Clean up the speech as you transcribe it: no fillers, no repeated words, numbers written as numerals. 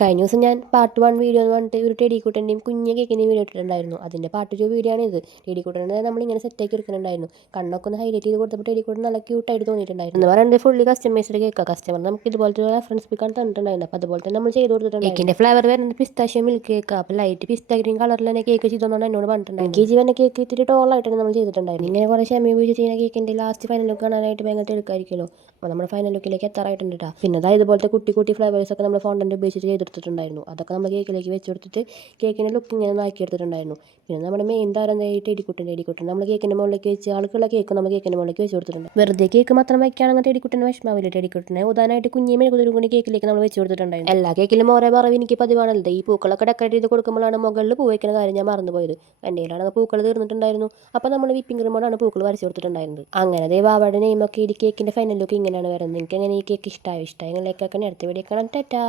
കഴിഞ്ഞ ദിവസം ഞാൻ പാർട്ട് 1 വീഡിയോ എന്ന് പറഞ്ഞിട്ട് ഒരു ടെഡിക്കുട്ടൻ്റെയും കുഞ്ഞ് കേക്കിൻ്റെയും വീഡിയോ ഇട്ടിട്ടുണ്ടായിരുന്നു. അതിൻ്റെ പാർട്ട് 2 വീഡിയോ ആണ് ഇത്. ടെഡിക്കുട്ടനെ നമ്മളിങ്ങനെ സെറ്റാക്കി എടുക്കുന്നുണ്ടായിരുന്നു. കണ്ണൊക്കെ ഒന്ന് ഹൈലൈറ്റ് ചെയ്ത് കൊടുത്തപ്പോൾ ടെഡിക്കുട്ടൻ നല്ല ക്യൂട്ടായിട്ട് തോന്നിയിട്ടുണ്ടായിരുന്നു. എന്ന് പറയുന്നത് ഫുള്ളി കസ്റ്റമൈസ്ഡ് കേക്കാണ്. കസ്റ്റമർ നമുക്ക് ഇതുപോലത്തെ റെഫറൻസ് പിക്കാണ് തന്നിട്ടുണ്ടായിരുന്നു. അപ്പോൾ അതുപോലെ തന്നെ നമ്മൾ ചെയ്ത് കൊടുത്തിട്ടുണ്ട്. കേക്കിൻ്റെ ഫ്ലേവർ വരുന്നത് പിസ്താഷ്യോ മിൽക്ക് കേക്കാണ്. അപ്പോൾ ലൈറ്റ് പിസ്ത ഗ്രീൻ കളറിൽ തന്നെ കേക്ക് ചെയ്തോന്നാണ് എന്നോട് പറഞ്ഞിട്ടുണ്ടായിരുന്നു. എനിക്ക് ജീവൻ്റെ കേക്ക് ഇത്തിരി ടോളായിട്ടാണ് നമ്മൾ ചെയ്തിട്ടുണ്ടായിരുന്നു. ഇങ്ങനെ കുറേ ക്ഷമ ഉപയോഗിച്ച് ചെയ്യുന്ന കേക്കിൻ്റെ ലാസ്റ്റ് ഫൈനൽ ലുക്ക് കാണാനായിട്ട് ഭയങ്കര എടുക്കായിരിക്കുമല്ലോ. അപ്പോൾ നമ്മുടെ ഫൈനൽ ലുക്കിലേക്ക് എത്താറായിട്ടുണ്ട് കേട്ടോ. പിന്നെ അതായത് ഇതുപോലത്തെ കുട്ടി ഫ്ലേവേഴ്സ് ഒക്കെ നമ്മൾ ഫോണ്ടൻ്റ് ഉപയോഗിച്ച് ചെയ്തെടുത്തിട്ടുണ്ടായിരുന്നു. അതൊക്കെ നമ്മൾ കേക്കിലേക്ക് വെച്ച് കൊടുത്തിട്ട് കേക്കിൻ്റെ ലുക്ക് ഇങ്ങനെ ആക്കി എടുത്തിട്ടുണ്ടായിരുന്നു. പിന്നെ നമ്മുടെ മെയിൻ താരം ടെഡിക്കുട്ടൻ നമ്മൾ കേക്കിൻ്റെ മുകളിലേക്ക് വെച്ച് ആൾക്കുള്ള കേക്ക് നമ്മൾ കേക്കിൻ്റെ മുകളിലേക്ക് വെച്ച് കൊടുത്തിട്ടുണ്ട്. വെറുതെ കേക്ക് മാത്രം വയ്ക്കുകയാണെങ്കിൽ ടെഡിക്കുട്ടന് വിഷമാവില്ല. ടെഡിക്കുട്ടനെ ഉദാനായിട്ട് കുഞ്ഞി മെഴുകുതിരും കൂടി കേക്കിലേക്ക് നമ്മൾ വെച്ച് കൊടുത്തിട്ടുണ്ടായിരുന്നു. എല്ലാ കേക്കിലും ഓരോ പറവ് എനിക്ക് പതിവാണല്ലോ. ഈ പൂക്കളൊക്കെ ഡെക്കറേറ്റ് ചെയ്ത് കൊടുക്കുമ്പോഴാണ് മുകളിൽ പൂ വയ്ക്കുന്ന കാര്യം ഞാൻ മറന്നുപോയത്. എൻ്റെ കയ്യിലാണ് പൂക്കൾ തീർന്നിട്ടുണ്ടായിരുന്നു. അപ്പോൾ നമ്മൾ വിപ്പിംഗ് ക്രീമോടാണ് പൂക്കൾ വരച്ച് കൊടുത്തിട്ടുണ്ടായിരുന്നത്. അങ്ങനെ ബാബയുടെ നെയിമൊക്കെ ഈ കേക്കിൻ്റെ ഫൈനൽ ലുക്ക് ഇങ്ങനെയാണ് വരുന്നത്. നിങ്ങൾക്ക് എങ്ങനെ ഈ കേക്ക് ഇഷ്ടമായോ? ഇഷ്ടമായെങ്കിലൊക്കെ അടുത്ത വീഡിയോ കാണാം. ടാറ്റാ.